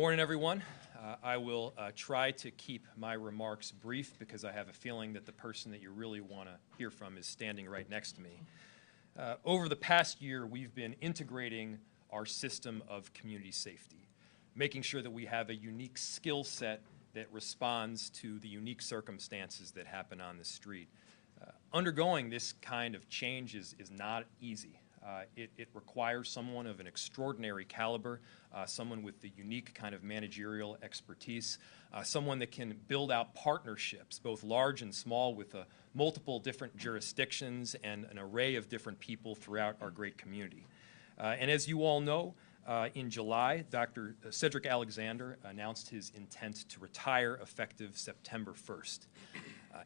morning, everyone. I will try to keep my remarks brief because I have a feeling that the person that you really want to hear from is standing right next to me. Over the past year, we've been integrating our system of community safety, making sure that we have a unique skill set that responds to the unique circumstances that happen on the street. Undergoing this kind of change is not easy. It requires someone of an extraordinary caliber, someone with the unique kind of managerial expertise, someone that can build out partnerships, both large and small, with multiple different jurisdictions and an array of different people throughout our great community. And as you all know, in July, Dr. Cedric Alexander announced his intent to retire effective September 1st.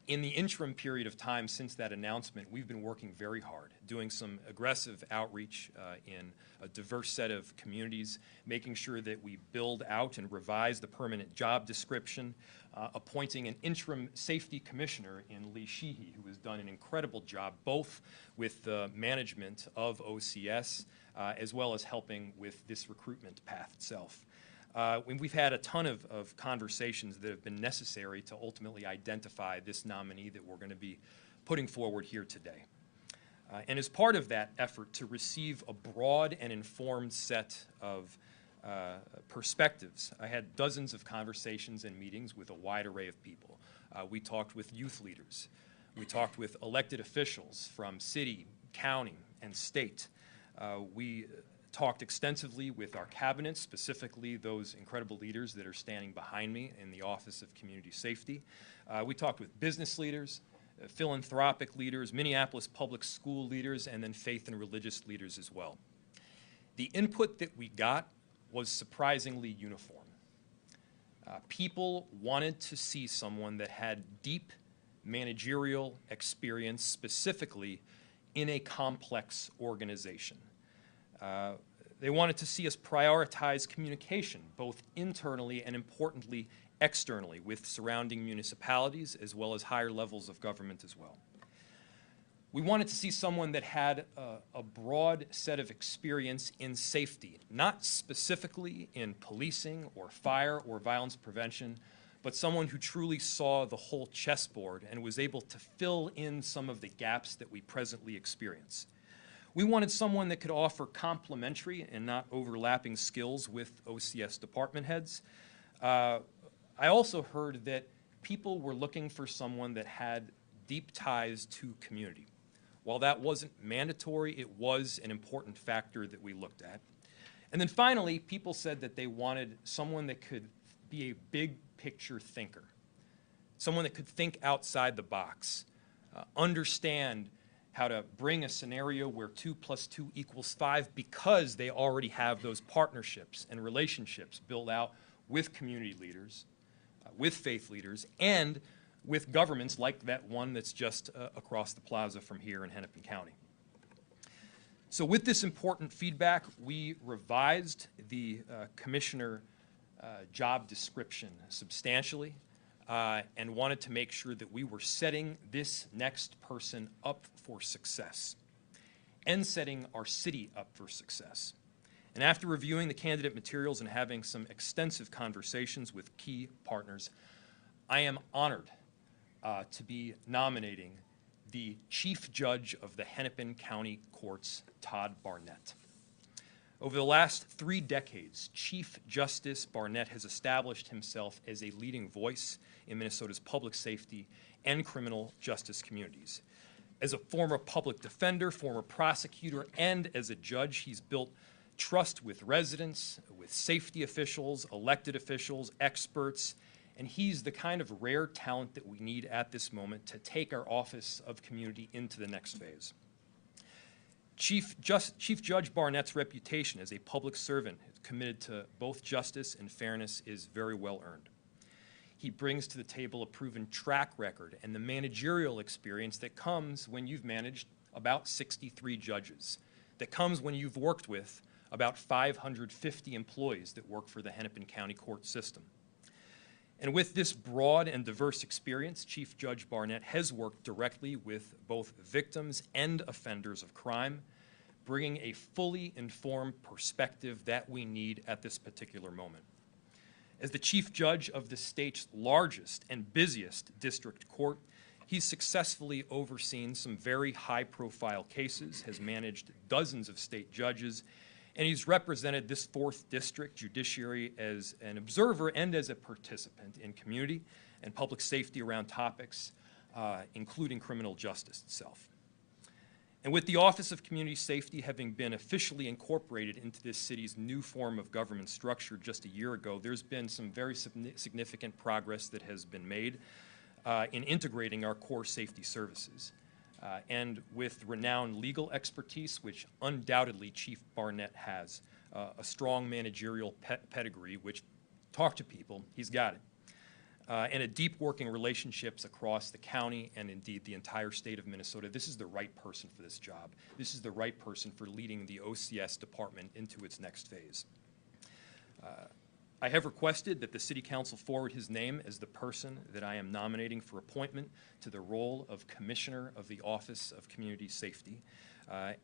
In the interim period of time since that announcement, we've been working very hard, doing some aggressive outreach in a diverse set of communities, making sure that we build out and revise the permanent job description, appointing an interim safety commissioner in Lee Sheehy, who has done an incredible job both with the management of OCS as well as helping with this recruitment path itself. We've had a ton of conversations that have been necessary to ultimately identify this nominee that we're going to be putting forward here today. And as part of that effort to receive a broad and informed set of perspectives, I had dozens of conversations and meetings with a wide array of people. We talked with youth leaders. We talked with elected officials from city, county, and state. We talked extensively with our cabinet, specifically those incredible leaders that are standing behind me in the Office of Community Safety. We talked with business leaders, philanthropic leaders, Minneapolis public school leaders, and then faith and religious leaders as well. The input that we got was surprisingly uniform. People wanted to see someone that had deep managerial experience, specifically in a complex organization. They wanted to see us prioritize communication, both internally and importantly externally, with surrounding municipalities as well as higher levels of government as well. We wanted to see someone that had a broad set of experience in safety, not specifically in policing or fire or violence prevention, but someone who truly saw the whole chessboard and was able to fill in some of the gaps that we presently experience. We wanted someone that could offer complementary and not overlapping skills with OCS department heads. I also heard that people were looking for someone that had deep ties to community. While that wasn't mandatory, it was an important factor that we looked at. And then finally, people said that they wanted someone that could be a big picture thinker, someone that could think outside the box, understand how to bring a scenario where 2 + 2 = 5 because they already have those partnerships and relationships built out with community leaders, with faith leaders, and with governments like that one that's just across the plaza from here in Hennepin County. So with this important feedback, we revised the commissioner job description substantially and wanted to make sure that we were setting this next person up for success and setting our city up for success. And after reviewing the candidate materials and having some extensive conversations with key partners, I am honored to be nominating the Chief Judge of the Hennepin County Courts, Todd Barnett. Over the last 3 decades, Chief Justice Barnett has established himself as a leading voice in Minnesota's public safety and criminal justice communities. As a former public defender, former prosecutor, and as a judge, he's built trust with residents, with safety officials, elected officials, experts, and he's the kind of rare talent that we need at this moment to take our Office of Community into the next phase. Chief Judge Barnett's reputation as a public servant committed to both justice and fairness is very well earned. He brings to the table a proven track record and the managerial experience that comes when you've managed about 63 judges, that comes when you've worked with about 550 employees that work for the Hennepin County court system. And with this broad and diverse experience, Chief Judge Barnett has worked directly with both victims and offenders of crime, bringing a fully informed perspective that we need at this particular moment. As the chief judge of the state's largest and busiest district court, he's successfully overseen some very high-profile cases, has managed dozens of state judges, and he's represented this 4th District judiciary as an observer and as a participant in community and public safety around topics, including criminal justice itself. And with the Office of Community Safety having been officially incorporated into this city's new form of government structure just a year ago, there's been some very significant progress that has been made in integrating our core safety services. And with renowned legal expertise, which undoubtedly Chief Barnett has, a strong managerial pedigree, which talk to people, he's got it. And a deep working relationships across the county and indeed the entire state of Minnesota. This is the right person for this job. This is the right person for leading the OCS department into its next phase. I have requested that the City Council forward his name as the person that I am nominating for appointment to the role of Commissioner of the Office of Community Safety,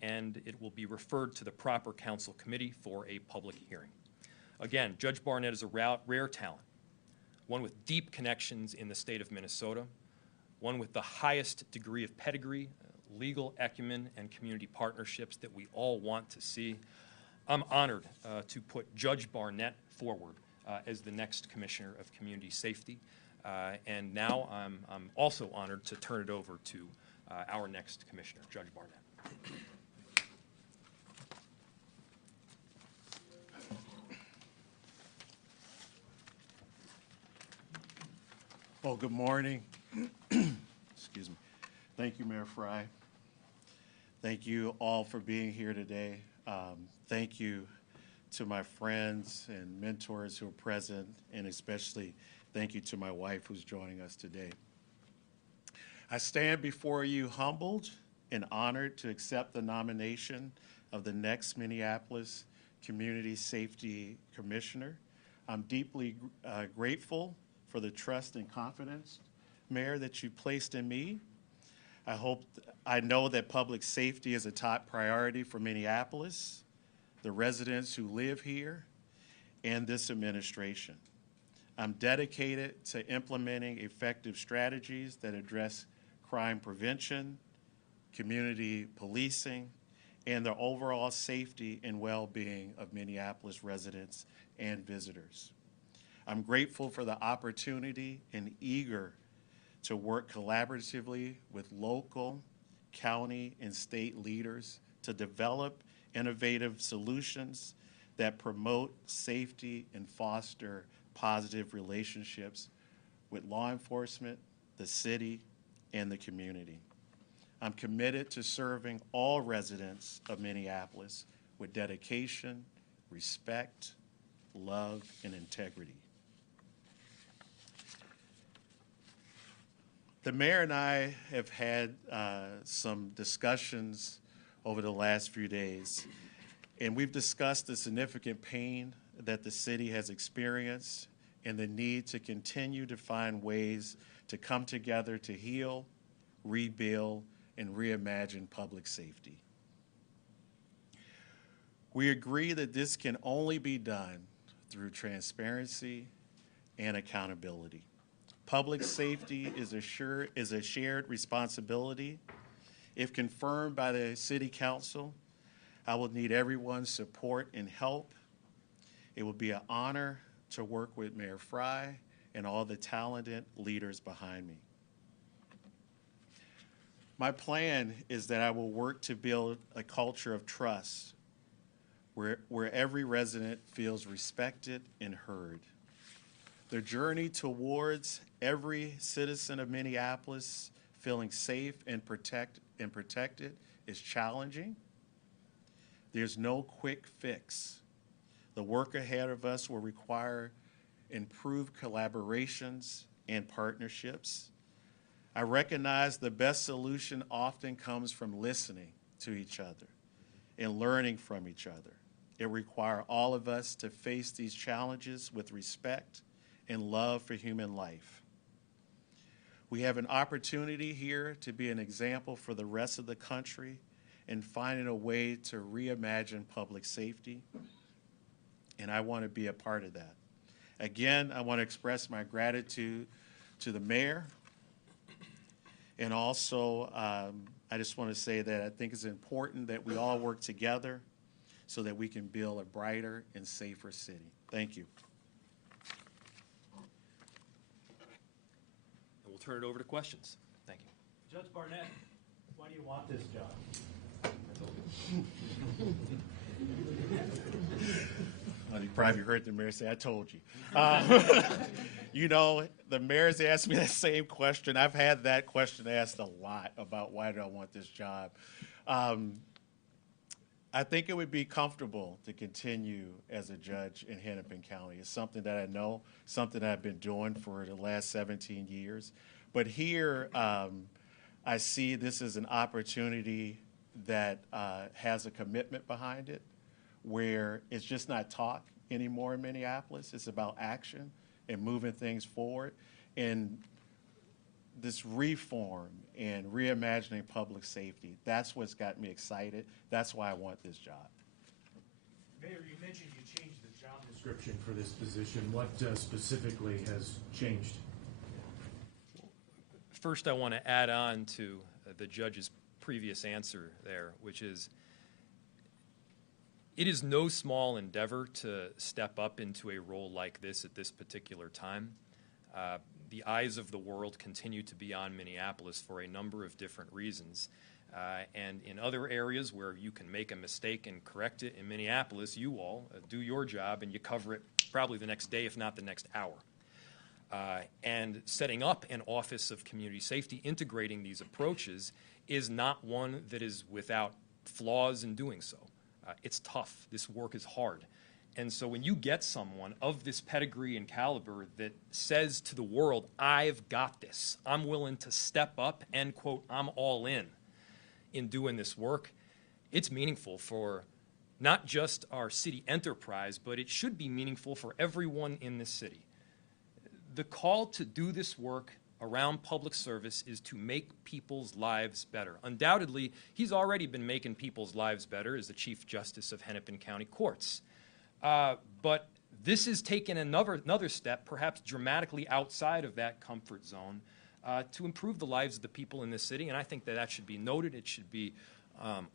and it will be referred to the proper council committee for a public hearing. Again, Judge Barnett is a rare talent, one with deep connections in the state of Minnesota, one with the highest degree of pedigree, legal acumen, and community partnerships that we all want to see. I'm honored to put Judge Barnett forward as the next Commissioner of Community Safety. And now I'm also honored to turn it over to our next Commissioner, Judge Barnett. Well, good morning. Excuse me. Thank you, Mayor Frey. Thank you all for being here today. Thank you to my friends and mentors who are present, and especially thank you to my wife who's joining us today. I stand before you humbled and honored to accept the nomination of the next Minneapolis Community Safety Commissioner. I'm deeply grateful for the trust and confidence, Mayor, that you placed in me. I know that public safety is a top priority for Minneapolis, the residents who live here, and this administration. I'm dedicated to implementing effective strategies that address crime prevention, community policing, and the overall safety and well-being of Minneapolis residents and visitors. I'm grateful for the opportunity and eager to work collaboratively with local, county, and state leaders to develop innovative solutions that promote safety and foster positive relationships with law enforcement, the city, and the community. I'm committed to serving all residents of Minneapolis with dedication, respect, love, and integrity. The mayor and I have had some discussions over the last few days, and we've discussed the significant pain that the city has experienced and the need to continue to find ways to come together to heal, rebuild, and reimagine public safety. We agree that this can only be done through transparency and accountability. Public safety is a shared responsibility. If confirmed by the City Council, I will need everyone's support and help. It will be an honor to work with Mayor Frey and all the talented leaders behind me. My plan is that I will work to build a culture of trust where every resident feels respected and heard. The journey towards every citizen of Minneapolis feeling safe and protected is challenging. There's no quick fix. The work ahead of us will require improved collaborations and partnerships. I recognize the best solution often comes from listening to each other and learning from each other. It requires all of us to face these challenges with respect and love for human life. We have an opportunity here to be an example for the rest of the country in finding a way to reimagine public safety, and I want to be a part of that. Again, I want to express my gratitude to the mayor. And also, I just want to say that I think it's important that we all work together so that we can build a brighter and safer city. Thank you. And we'll turn it over to questions. Thank you. Judge Barnett, why do you want this job? Well, you probably heard the mayor say, I told you. You know, the mayor's asked me that same question. I've had that question asked a lot about why do I want this job. I think it would be comfortable to continue as a judge in Hennepin County. It's something that I know, something that I've been doing for the last 17 years. But here, I see this as an opportunity that has a commitment behind it, where it's just not talk anymore in Minneapolis. It's about action and moving things forward. And this reform and reimagining public safety, that's what's got me excited. That's why I want this job. Mayor, you mentioned you changed the job description for this position. What specifically has changed? First, I want to add on to the judge's previous answer there, which is it is no small endeavor to step up into a role like this at this particular time. The eyes of the world continue to be on Minneapolis for a number of different reasons. And in other areas where you can make a mistake and correct it, in Minneapolis, you all do your job and you cover it probably the next day, if not the next hour. And setting up an Office of Community Safety, integrating these approaches, is not one that is without flaws in doing so. It's tough. This work is hard. And so when you get someone of this pedigree and caliber that says to the world, I've got this, I'm willing to step up and, quote, I'm all in doing this work, it's meaningful for not just our city enterprise, but it should be meaningful for everyone in this city. The call to do this work around public service is to make people's lives better. Undoubtedly, he's already been making people's lives better as the Chief Justice of Hennepin County Courts. But this is taking another step, perhaps dramatically outside of that comfort zone, to improve the lives of the people in this city. And I think that that should be noted. It should be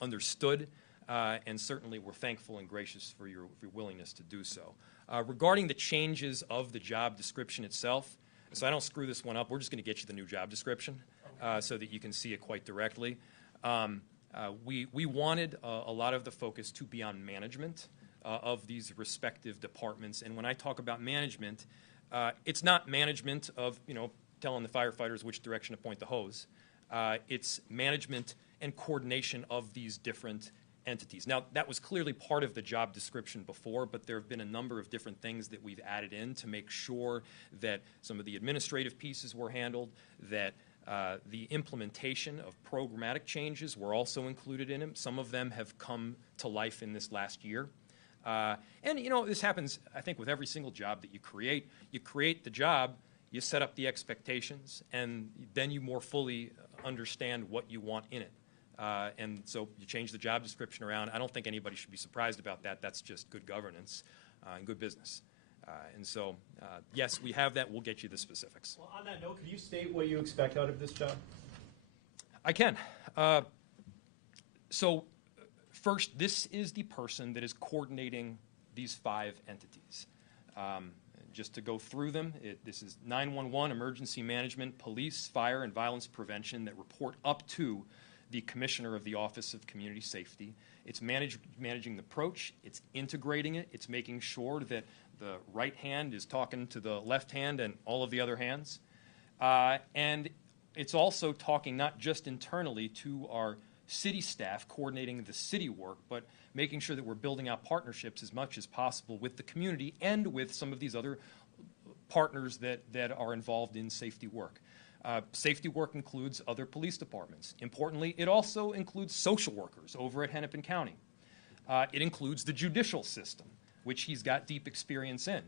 understood. And certainly we're thankful and gracious for your willingness to do so. Regarding the changes of the job description itself, so I don't screw this one up, we're just going to get you the new job description so that you can see it quite directly. We wanted a lot of the focus to be on management of these respective departments. And when I talk about management, it's not management of, telling the firefighters which direction to point the hose. It's management and coordination of these different entities. Now, that was clearly part of the job description before, but there have been a number of different things that we've added in to make sure that some of the administrative pieces were handled, that the implementation of programmatic changes were also included in them. Some of them have come to life in this last year. And, this happens, I think, with every single job that you create. You create the job, you set up the expectations, and then you more fully understand what you want in it. And so you change the job description around. I don't think anybody should be surprised about that. That's just good governance and good business. And so, yes, we have that. We'll get you the specifics. Well, on that note, could you state what you expect out of this job? I can. So first, this is the person that is coordinating these 5 entities. Just to go through them, this is 911, emergency management, police, fire, and violence prevention that report up to the Commissioner of the Office of Community Safety. It's managing the approach, it's integrating it, it's making sure that the right hand is talking to the left hand and all of the other hands. And it's also talking not just internally to our city staff, coordinating the city work, but making sure that we're building out partnerships as much as possible with the community and with some of these other partners that are involved in safety work. Safety work includes other police departments. Importantly, it also includes social workers over at Hennepin County. It includes the judicial system, which he's got deep experience in.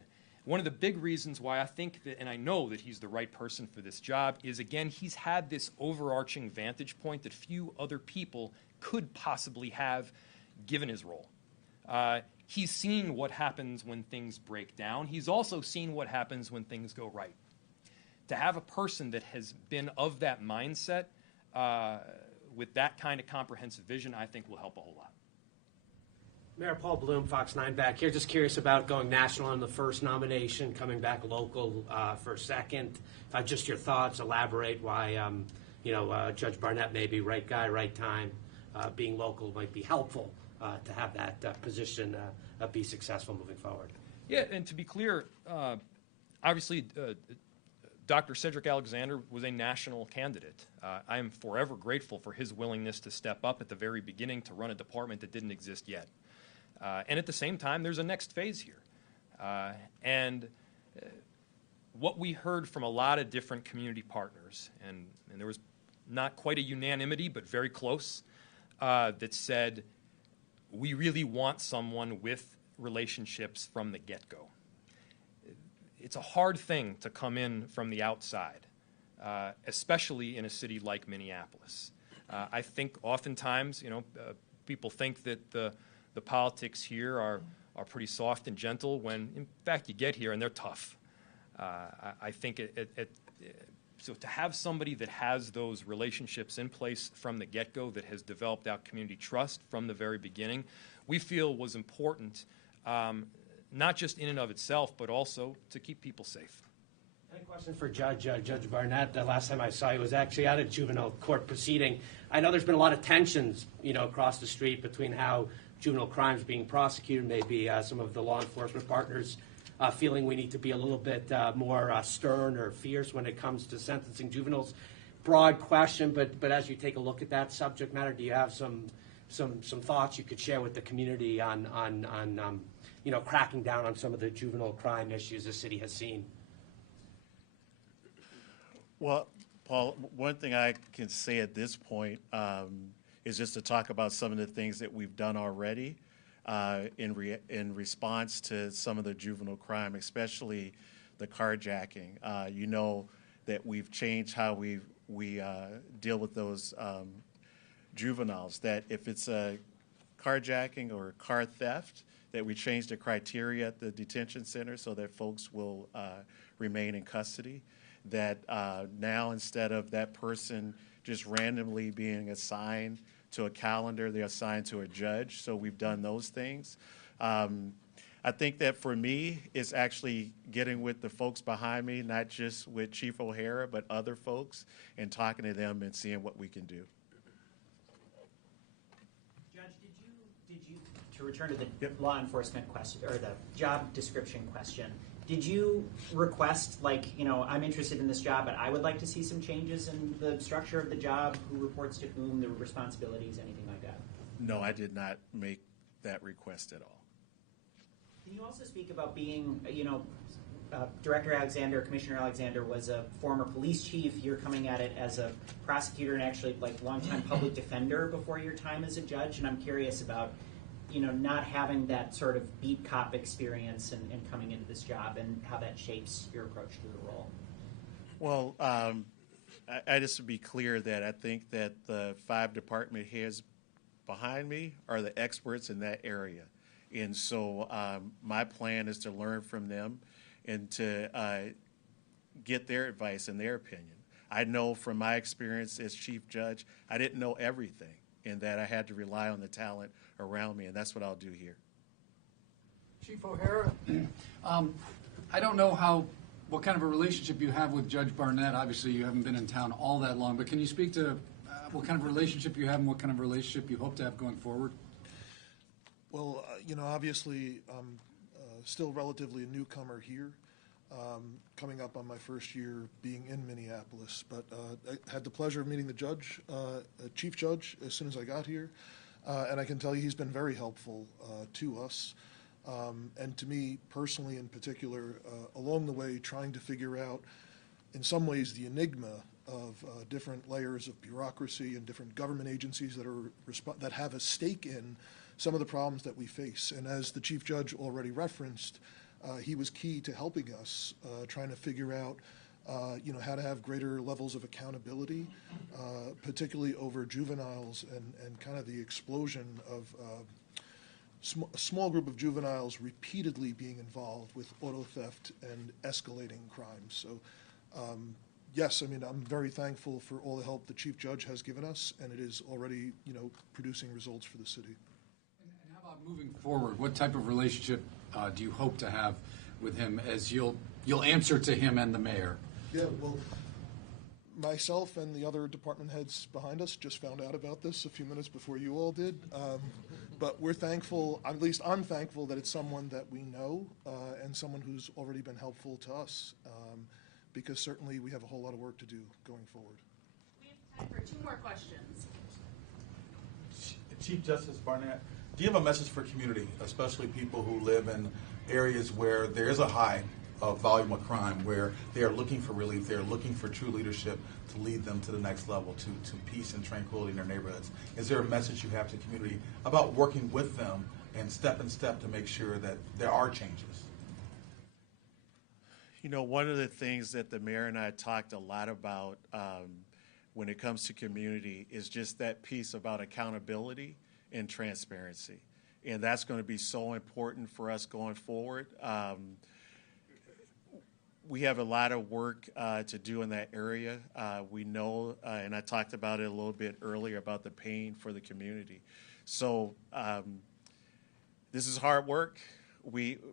One of the big reasons why I think that, and I know that he's the right person for this job, is, again, he's had this overarching vantage point that few other people could possibly have given his role. He's seen what happens when things break down. He's also seen what happens when things go right. To have a person that has been of that mindset with that kind of comprehensive vision, I think will help a whole lot. Mayor Paul Bloom, Fox 9 back here. Just curious about going national on the first nomination, coming back local for second. Just your thoughts, elaborate why Judge Barnett may be right guy, right time. Being local might be helpful to have that position be successful moving forward. Yeah, and to be clear, obviously Dr. Cedric Alexander was a national candidate. I am forever grateful for his willingness to step up at the very beginning to run a department that didn't exist yet. And at the same time, there's a next phase here. What we heard from a lot of different community partners, and there was not quite a unanimity, but very close, that said, we really want someone with relationships from the get-go. It's a hard thing to come in from the outside, especially in a city like Minneapolis. I think oftentimes, people think that the politics here are pretty soft and gentle when, in fact, you get here and they're tough. I think so to have somebody that has those relationships in place from the get-go, that has developed out community trust from the very beginning, we feel was important, not just in and of itself, but also to keep people safe. I have a question for Judge Barnett. The last time I saw you was actually at a juvenile court proceeding. I know there's been a lot of tensions, across the street between how juvenile crimes being prosecuted, maybe some of the law enforcement partners feeling we need to be a little bit more stern or fierce when it comes to sentencing juveniles. Broad question, but as you take a look at that subject matter, do you have some thoughts you could share with the community on cracking down on some of the juvenile crime issues the city has seen? Well, Paul, one thing I can say at this point is just to talk about some of the things that we've done already in response to some of the juvenile crime, especially the carjacking. You know that we've changed how we deal with those juveniles, that if it's a carjacking or car theft, that we change the criteria at the detention center so that folks will remain in custody. That now, instead of that person just randomly being assigned to a calendar, they're assigned to a judge. So we've done those things. I think that for me, it's actually getting with the folks behind me, not just with Chief O'Hara, but other folks, and talking to them and seeing what we can do. Judge, did you to return to the law enforcement question, or the job description question, did you request, I'm interested in this job, but I would like to see some changes in the structure of the job, who reports to whom, the responsibilities, anything like that? No, I did not make that request at all. Can you also speak about being, Director Alexander, Commissioner Alexander was a former police chief. You're coming at it as a prosecutor and actually longtime public defender before your time as a judge. And I'm curious about, not having that sort of beat cop experience and coming into this job and how that shapes your approach to the role. Well, I just to be clear that I think that the 5 department heads behind me are the experts in that area. And so my plan is to learn from them and to get their advice and their opinion. I know from my experience as chief judge, I didn't know everything, and that I had to rely on the talent around me, and that's what I'll do here. Chief O'Hara, I don't know what kind of a relationship you have with Judge Barnett. Obviously, you haven't been in town all that long, but can you speak to what kind of relationship you have and what kind of relationship you hope to have going forward? Well, obviously, I'm still relatively a newcomer here, coming up on my first year being in Minneapolis. But I had the pleasure of meeting the judge, chief judge, as soon as I got here. And I can tell you he's been very helpful to us. And to me personally in particular, along the way, trying to figure out, in some ways, the enigma of different layers of bureaucracy and different government agencies that have a stake in some of the problems that we face. And as the chief judge already referenced, he was key to helping us trying to figure out how to have greater levels of accountability, particularly over juveniles and kind of the explosion of a small group of juveniles repeatedly being involved with auto theft and escalating crimes. So, yes, I mean, I'm very thankful for all the help the Chief Judge has given us, and it is already, producing results for the city. And how about moving forward? What type of relationship do you hope to have with him as you'll answer to him and the mayor? Yeah, well, myself and the other department heads behind us just found out about this a few minutes before you all did. But we're thankful, at least I'm thankful, that it's someone that we know and someone who's already been helpful to us, because certainly we have a whole lot of work to do going forward. We have time for 2 more questions. Chief Justice Barnett, do you have a message for community, especially people who live in areas where there is a high volume of crime, where they are looking for relief, they're looking for true leadership to lead them to the next level, to peace and tranquility in their neighborhoods? Is there a message you have to community about working with them and step to make sure that there are changes? One of the things that the mayor and I talked a lot about when it comes to community is just that piece about accountability and transparency. And that's going to be so important for us going forward. We have a lot of work to do in that area. We know, and I talked about it a little bit earlier, about the pain for the community. So this is hard work.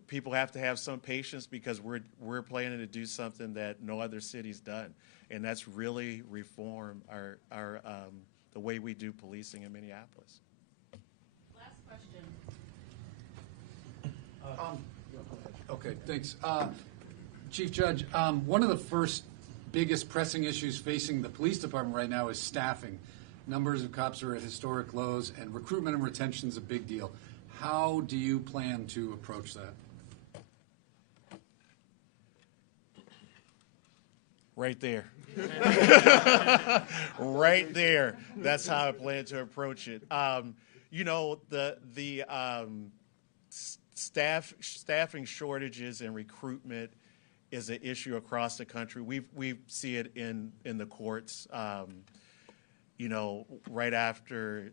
People have to have some patience, because we're planning to do something that no other city's done, and that's really reform our the way we do policing in Minneapolis. Last question. Okay, thanks. Chief Judge, one of the first biggest pressing issues facing the police department right now is staffing. Numbers of cops are at historic lows, and recruitment and retention is a big deal. How do you plan to approach that? Right there. Right there. That's how I plan to approach it. Staffing shortages and recruitment is an issue across the country. We see it in the courts. Right after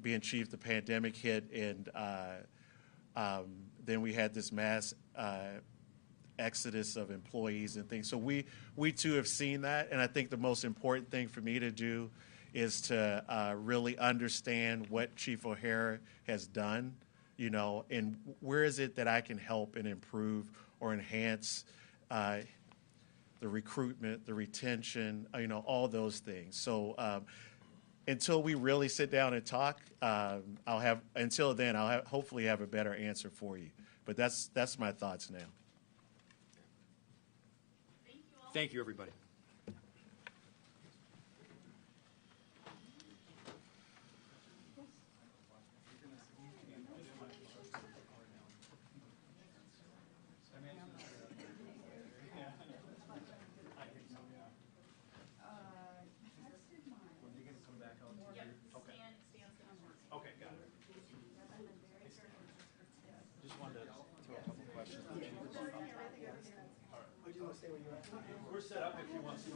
being chief, the pandemic hit, and then we had this mass exodus of employees and things. So we too have seen that, and I think the most important thing for me to do is to really understand what Chief O'Hara has done, and where is it that I can help and improve or enhance the recruitment, the retention, all those things. So until we really sit down and talk, until then, I'll hopefully have a better answer for you. But that's my thoughts now. Thank you, everybody. We're set up if you want to.